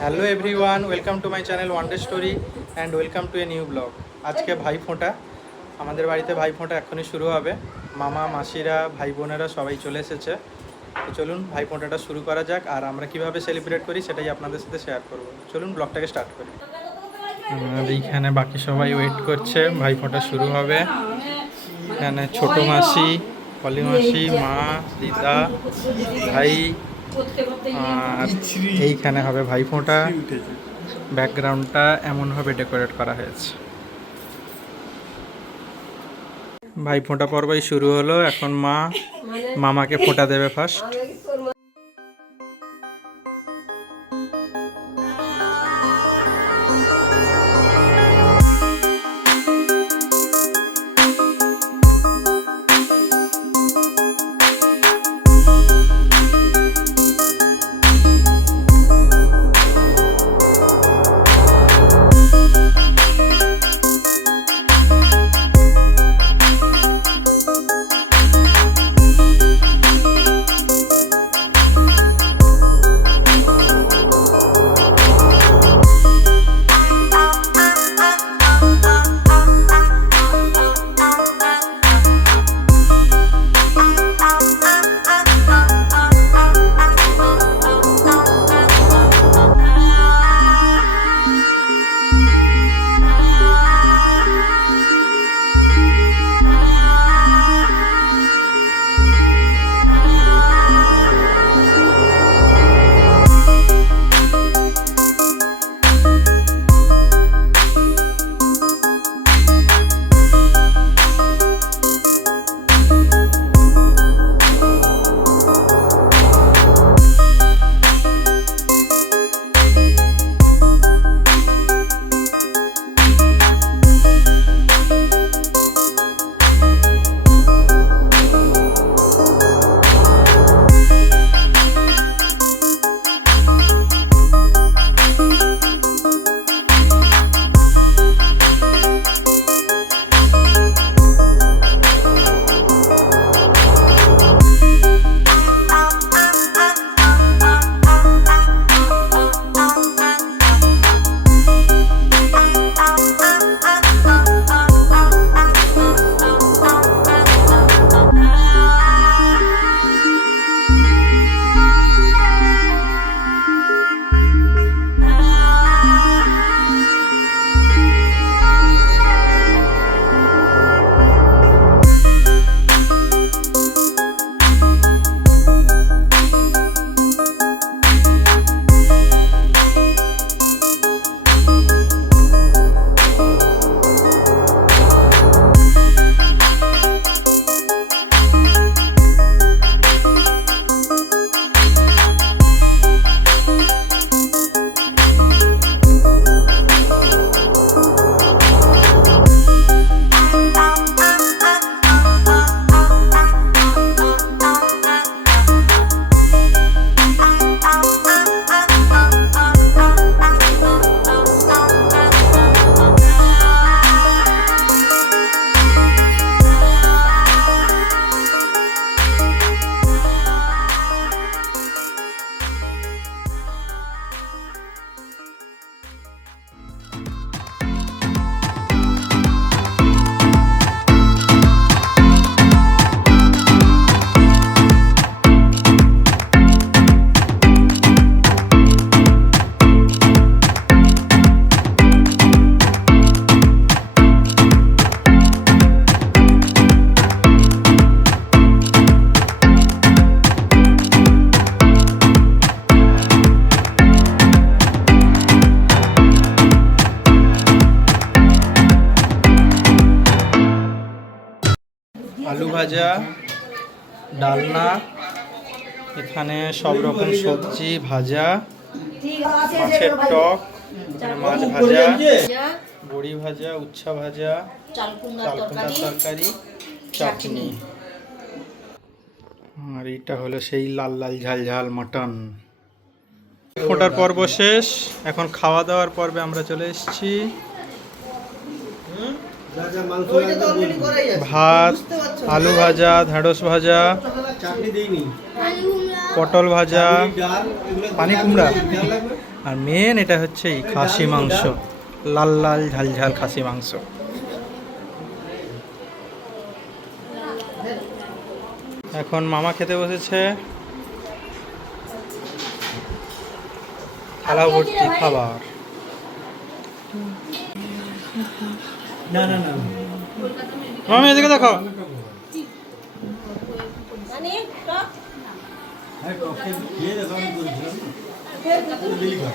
Hello everyone, welcome to my channel one day story and welcome to a new blog. আজকে ভাইফোঁটা, আমাদের বাড়িতে ভাইফোঁটা এখনই শুরু হবে। মামা মাসিরা ভাই বোনেরা সবাই চলে এসেছে। তো চলুন ভাইফোঁটাটা শুরু করা যাক, আর আমরা কীভাবে সেলিব্রেট করি সেটাই আপনাদের সাথে শেয়ার করব। চলুন ব্লগটাকে স্টার্ট করি। আর এইখানে বাকি সবাই ওয়েট করছে, ভাইফোঁটা শুরু হবে। এখানে ছোটো মাসি, পলি মাসি, মা, দিদা, ভাই, আর এইখানে হবে ভাইফোঁটা। ব্যাকগ্রাউন্ডটা এমনভাবে ডেকোরেট করা হয়েছে। ভাইফোঁটা পর্বই শুরু হলো। এখন মামাকে ফোঁটা দেবে ফার্স্ট। আলু ভাজা, ডালনা, এখানে সব রকম সবজি ভাজা, মাছের টক, মাছ ভাজা, বড়ি ভাজা, উচ্ছা ভাজা, চালকুমড়ার তরকারি, চাটনি। আর এইটা হলো সেই লাল লাল ঝাল ঝাল মটন। ফোটার পর্ব শেষ, এখন খাওয়া দাওয়ার পর্বে আমরা চলে এসেছি। ভাত, আলু ভাজা, ঢেঁড়স ভাজা, পটল ভাজা, পানি কুমড়া, আর মেন এটা হচ্ছে এই খাসি মাংস, লাল লাল ঝাল ঝাল খাসি মাংস। এখন মামা খেতে বসেছে, থালা ভর্তি খাবার। না না না মামি এদিকে দেখো। খেয়ে দেখো, আমি বলছিলাম না বিলি কর।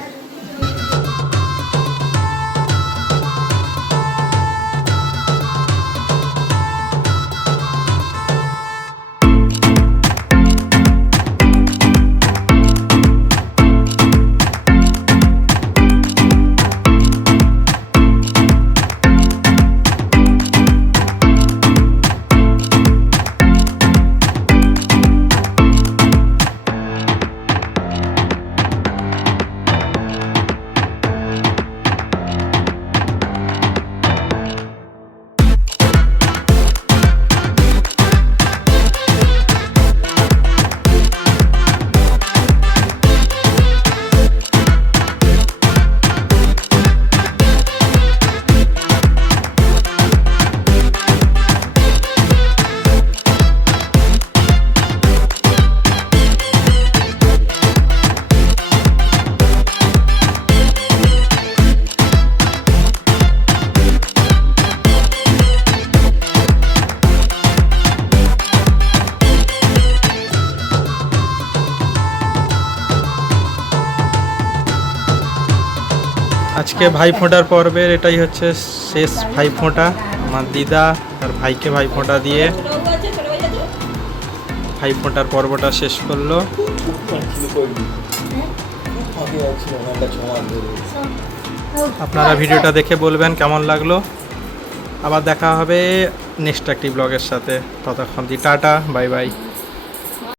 আজকে ভাইফোঁটার পর্বের এটাই হচ্ছে শেষ ভাইফোঁটা। আমার দিদা তার ভাইকে ভাইফোঁটা দিয়ে ভাইফোঁটার পর্বটা শেষ করলো। আপনারা ভিডিওটা দেখে বলবেন কেমন লাগলো। আবার দেখা হবে নেক্সট একটি ব্লগের সাথে। ততক্ষণ টাটা, বাই বাই।